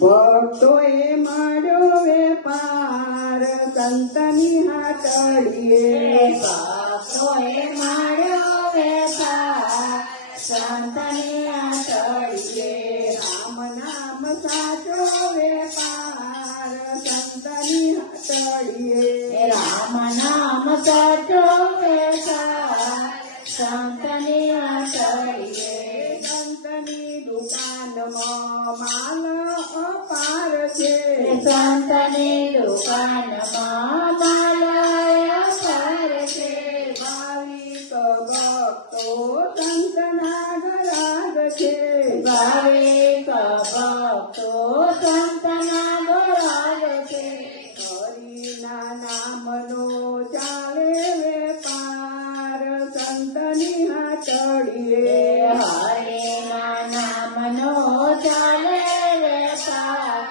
ભક્તોએ મળ્યો વેપાર સંતની હાટડીએ ભક્તોએ મળ્યો વેપાર સંતની હાટડીએ રામ નામ સાચો વેપાર સંતની હાટડીએ રામ નામ સાચો વેપાર સંતની હાટડીએ સંતની દુકાનમાં માલ અપાર છે સંતની દુકાનમાં માલ અપાર છે ભાવિક ભક્તો સંતના ગરાગ છે ભાવિક ભક્તો સંતના ગરાગ છે હરિના નામનો ચાલે વેપાર સંતની હાટડીએ હરિના નામનો ચાલે વેપાર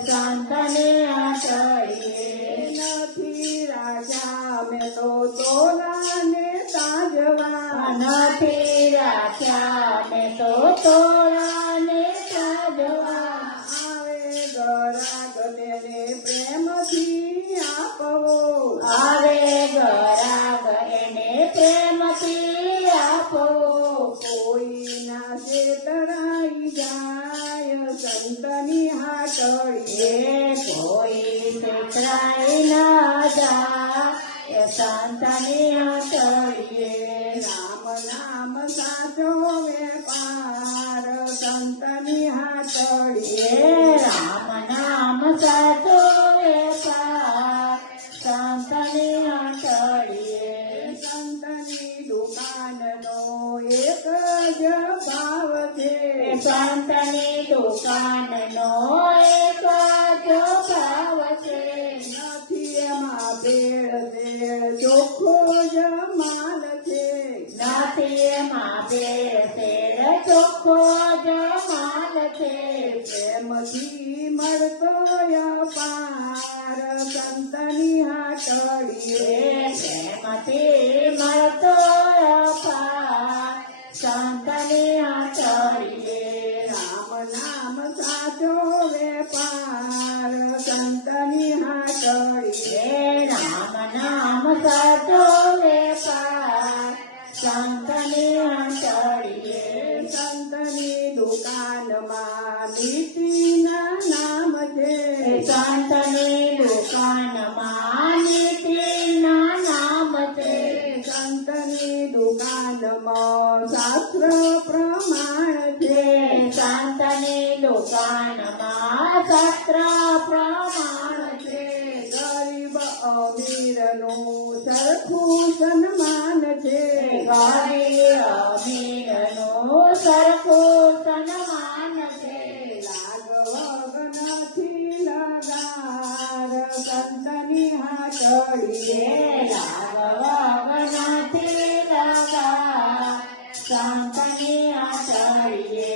સંતની હાટડીએ નથી રાજા મેં તો તોલાને તાજવા નથી રાખ્યા મેં તો તોલાને સાજવા આવે ગરાગ તેને પ્રેમથી આપવો આવે ગરાગ એને પ્રેમથી આપો કોઈના છેતરાઈ જાય સંતની હાટડીએ કોઈ છેતરાઈ ના જાય સંતની હાટડીએ રામ નામ સાચો વેપાર સંતની હાટડીએ રામ નામ સાચો વેપાર સંતની હાટડીએ સંતની દુકાનનો એક જ ભાવ છે સંતની દુકાનનો એક જ ભાવ છે નથી એમાં ભેળ ચોખ્ખો જ માલ છે નથી એમાં ભેળ ચોખ્ખો જ માલ છે પ્રેમથી મળતો અપાર સંતની હાટડીએ પ્રેમથી મળતો અપાર સંતની હાટડીએ રામ નામ સાચો વેપાર સંતની હાટડીએ રામ નામ સાચો વેપાર સંતની હાટડીએ સંતની દુકાનમાં નીતિના નામ છે સંતની દુકાનમાં નીતિના નામ છે સંતની દુકાનમાં શાસ્ત્ર પ્રમાણ છે સંતની દુકાનમાં શાસ્ત્ર પ્રમાણ છે ગરીબ અમીરનું સરખું સન્માન છે ગરીબ અમીરનું સરખું સન્માન છે લાગવગ નથી લગાર સંતની હાટડીએ લાગવગ નથી લગા સંતની હાટડીએ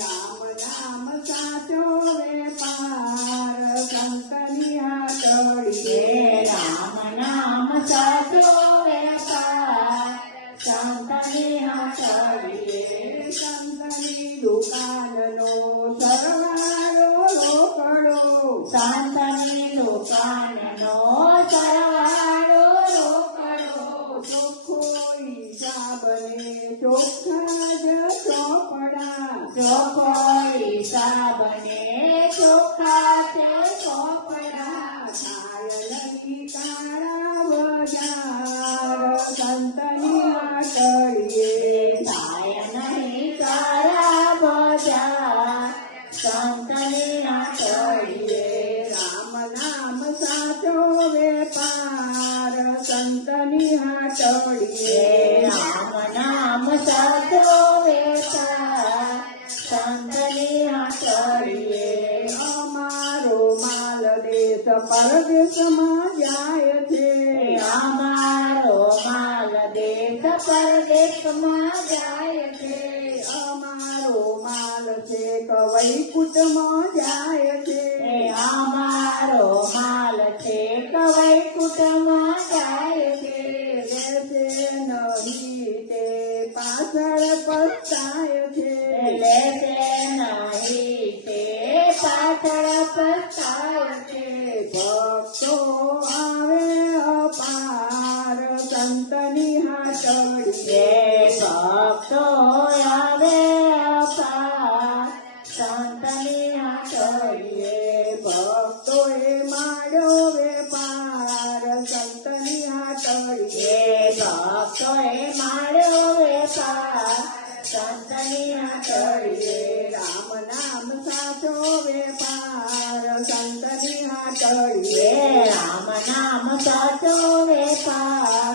રામ નામ સાચો વેપાર સંતની હાટડીએ રામ નામ સાચો વેપાર સંતની હાટડીએ સંતની દુકાનનો સરવાળો રોકડો સંતની દુકાનનો સરવાળો રોકડો ચોખ્ખો હિસાબને ચોખ્ખા જ ચોપડા ચોખ્ખો હિસાબને ચોખ્ખા તે ચોપડા થાય નહીં કાળા બજાર સંતની હાટડીએ થાય નહીં તારા બજાર સંતની હાટડીએ રામ નામ સાચો વેપાર સંતની હાટડીએ રામ નામ સાચો વેપાર સંતની હાટડીએ અમારો માલ દેશ પરદેશમાં જાય છે અમારો માલ દેશ પરદેશમાં જાય છે અમારો માલ છે વૈકુંઠમાં જાય છે અમારો માલ છે વૈકુંઠમાં જાય છે લેશે નહીં તે પાછળ પસ્તાય છે લેશે નહીં તે પાછળ હાટડીએ ભક્તો આવે અપાર સંતની હાટડીએ ભક્તોએ માર્યો વેપાર સંતની હાટડીએ ભક્તોએ માર્યો વેપાર સંતની હાટડીએ રામ નામ સાચો વેપાર સંતની હાટડીએ રામ નામ સાચો વેપાર